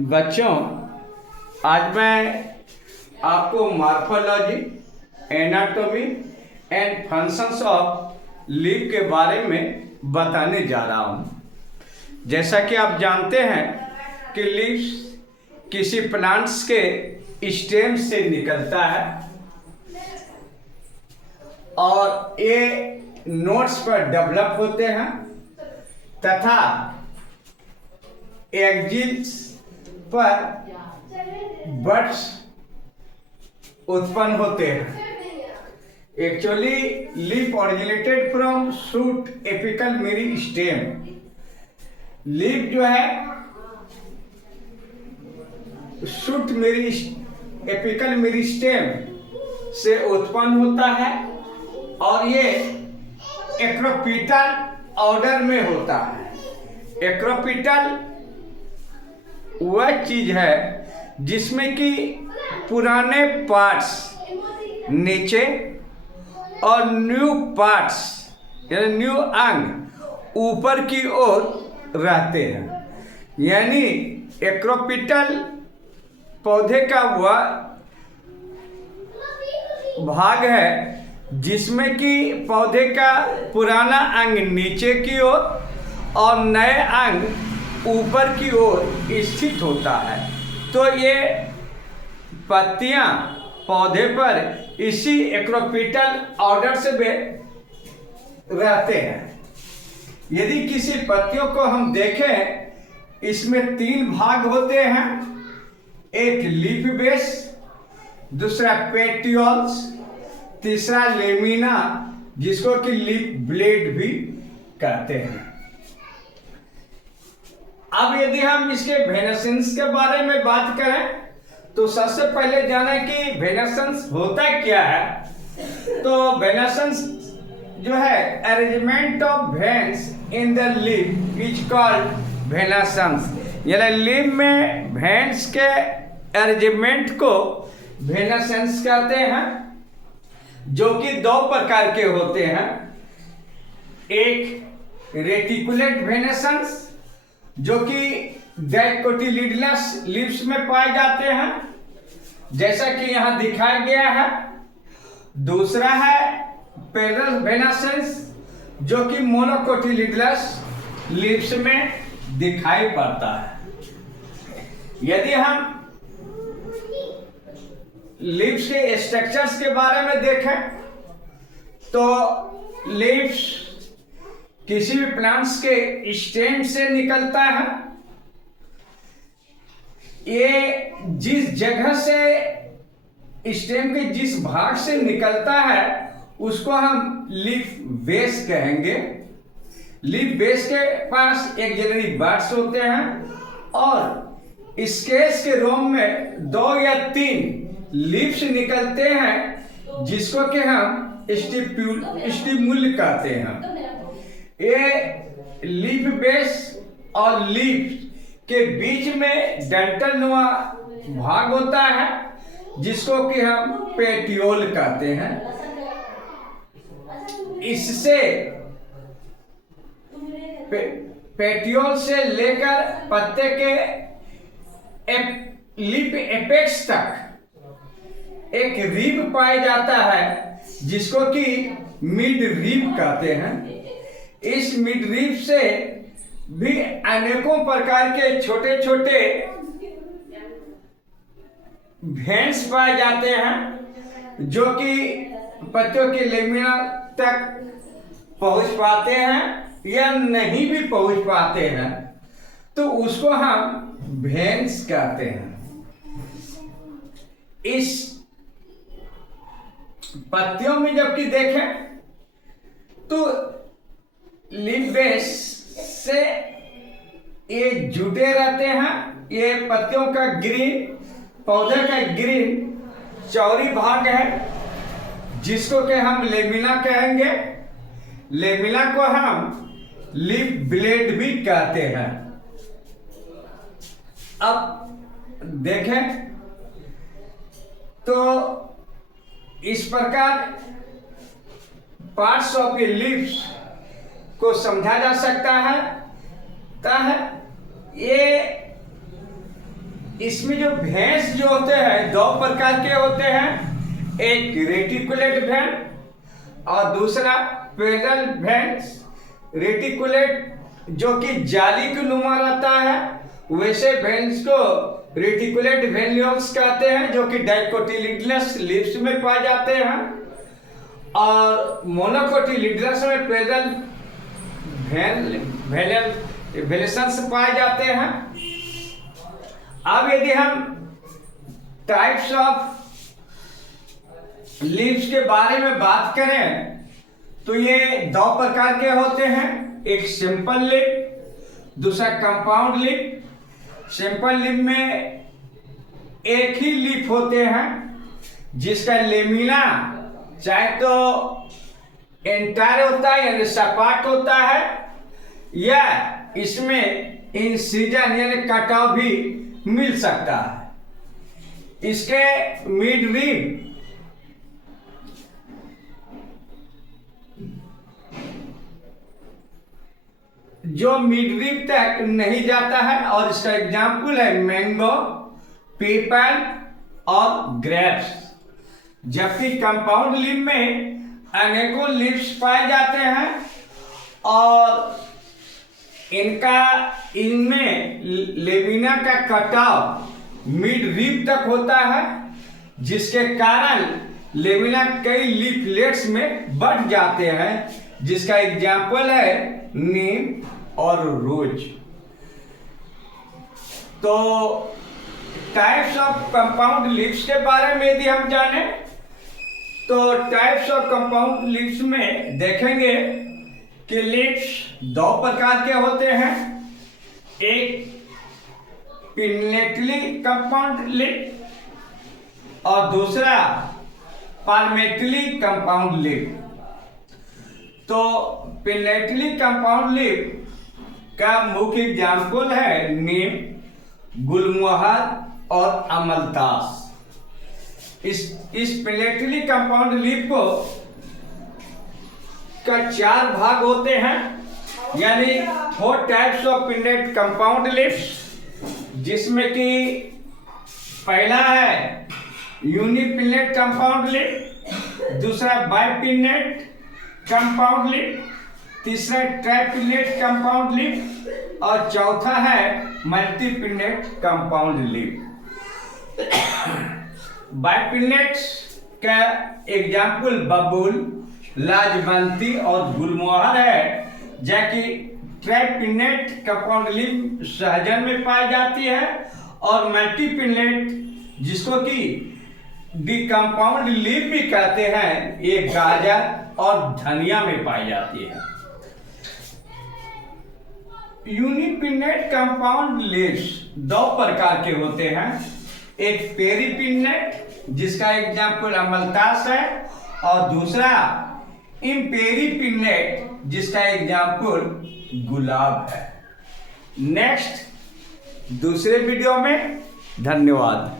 बच्चों, आज मैं आपको morphology, anatomy and functions of leaf के बारे में बताने जा रहा हूँ। जैसा कि आप जानते हैं कि लीफ किसी प्लांट्स के स्टेम से निकलता है और ये नोड्स पर डेवलप होते हैं तथा एक्सिस पर बड्स उत्पन्न होते हैं। Actually leaf originated from shoot apical meristem. Leaf जो है शूट एपिकल मेरिस्टेम से उत्पन्न होता है और ये एक्रोपिटल ऑर्डर में होता है। एक्रोपिटल वह चीज है जिसमें कि पुराने पार्ट्स नीचे और न्यू पार्ट्स यानी न्यू अंग ऊपर की ओर रहते हैं। यानी एक्रोपिटल पौधे का वह भाग है जिसमें कि पौधे का पुराना अंग नीचे की ओर और नए अंग ऊपर की ओर स्थित होता है। तो ये पत्तियां पौधे पर इसी एक्रोपिटल ऑर्डर से रहते हैं। यदि किसी पत्तियों को हम देखें, इसमें तीन भाग होते हैं। एक लीफ बेस, दूसरा पेटियोल्स, तीसरा लेमिना जिसको कि लीफ ब्लेड भी कहते हैं। अब यदि हम इसके वेनेसेंस के बारे में बात करें तो सबसे पहले जाने कि वेनेसेंस होता क्या है। तो वेनेसेंस जो है arrangement of veins in the leaf is called वेनेसेंस। यानी लीफ में वेन्स के अरेंजमेंट को वेनेसेंस कहते हैं, जो कि दो प्रकार के होते हैं। एक रेटिकुलेट वेनेसेंस जो कि डाइकोटिलिडनस लीव्स में पाए जाते हैं, जैसा कि यहां दिखाया गया है। दूसरा है पैरेलल वेनेसेंस जो कि मोनोकोटिलिडनस लीव्स में दिखाई पड़ता है। यदि हम लीव्स के स्ट्रक्चर्स के बारे में देखें तो लीव्स किसी भी प्लांट्स के स्टेम से निकलता है। ये जिस जगह से स्टेम के जिस भाग से निकलता है उसको हम लीफ बेस कहेंगे। लीफ बेस के पास एक जनरली बड्स होते हैं और स्केस के रोम में 2 या 3 लीव्स निकलते हैं जिसको कि हम स्टिमुल कहते हैं। ये लीफ बेस और लीफ के बीच में डंठल नुमा भाग होता है जिसको कि हम पेटियोल कहते हैं। इससे पेटियोल से लेकर पत्ते के लीफ एपेक्स तक एक रिब पाया जाता है जिसको कि मिड रिब कहते हैं। इस मिड रिब से भी अनेकों प्रकार के छोटे छोटे वेन्स पाए जाते हैं जो कि पत्तियों के लेमिना तक पहुंच पाते हैं या नहीं भी पहुंच पाते हैं तो उसको हम वेन्स कहते हैं। इस पत्तियों में जबकि देखें तो लीफ बेस से ये जुटे रहते हैं। ये पत्तियों का ग्रीन, पौधे का ग्रीन चौड़ी भाग है जिसको कि हम लेमिना कहेंगे। लेमिना को हम लीफ ब्लेड भी कहते हैं। अब देखें तो इस प्रकार पार्ट्स ऑफ ए लीव्स को समझा जा सकता है। ये इसमें जो भेंस जो होते हैं दो प्रकार के होते हैं, एक रेटिकुलेट भेन और दूसरा पैरेलल भेंस। रेटिकुलेट जो कि जाली के नुमा रहता है, वैसे भेंस को रेटिकुलेट वेन्यूल्स कहते हैं, जो कि डाइकोटिलिडनस लीव्स में पाए जाते हैं, और मोनोकोटिलिडनस में पैरेलल वेलेशंस पाए जाते हैं। अब यदि हम टाइप्स ऑफ लीव्स के बारे में बात करें तो ये दो प्रकार के होते हैं, एक सिंपल लीफ, दूसरा कंपाउंड लीफ। सिंपल लीफ में एक ही लीफ होते हैं जिसका लेमिना चाहे तो एंटायर होता है यानी सपाट होता है, या इसमें इंसिजन यानी कटाव भी मिल सकता है। इसके मिड रिब जो मिड रिब तक नहीं जाता है, और इसका एग्जाम्पल है मैंगो, पीपल और ग्रेप्स। जबकि कंपाउंड लीफ में अनेकों लीव्स पाए जाते हैं और इनमें लेमिना का कटाव मिड रिब तक होता है, जिसके कारण लेमिना कई लीफलेट्स में बढ़ जाते हैं, जिसका एग्जाम्पल है नीम और रोज। तो टाइप्स ऑफ कंपाउंड लीव्स के बारे में यदि हम जाने तो टाइप्स ऑफ कंपाउंड लीव्स में देखेंगे कि लीव्स दो प्रकार के होते हैं, एक पिनेटली कंपाउंड लीफ और दूसरा पाल्मेटली कंपाउंड लीफ। तो पिनेटली कंपाउंड लीफ का मुख्य एग्जाम्पल है नीम, गुलमोहर और अमलतास। इस पिनेटली कंपाउंड लीफ को का 4 भाग होते हैं, यानी 4 types of pinnate compound leafs, जिसमें कि पहला है यूनिपिनेट कंपाउंड लीफ, दूसरा बाइपिनेट कंपाउंड लीफ, तीसरा ट्राइपिनेट कंपाउंड लीफ और चौथा है मल्टीपिनेट कंपाउंड लीफ। बाइपिनेट्स का एग्जाम्पल बबूल, लाजवंती और गुलमोहर है, जबकि ट्राइपिनेट कंपाउंड लीफ सहजन में पाई जाती है, और मल्टीपिनेट जिसको कि डिकम्पाउंड लीफ भी कहते हैं, ये गाजर और धनिया में पाई जाती है। यूनिपिनेट कंपाउंड लीव्स 2 प्रकार के होते हैं, एक पेरीपिनेट जिसका एग्जाम्पल अमलतास है, और दूसरा इम्पेरीपिनेट जिसका एग्जाम्पल गुलाब है। नेक्स्ट दूसरे वीडियो में, धन्यवाद।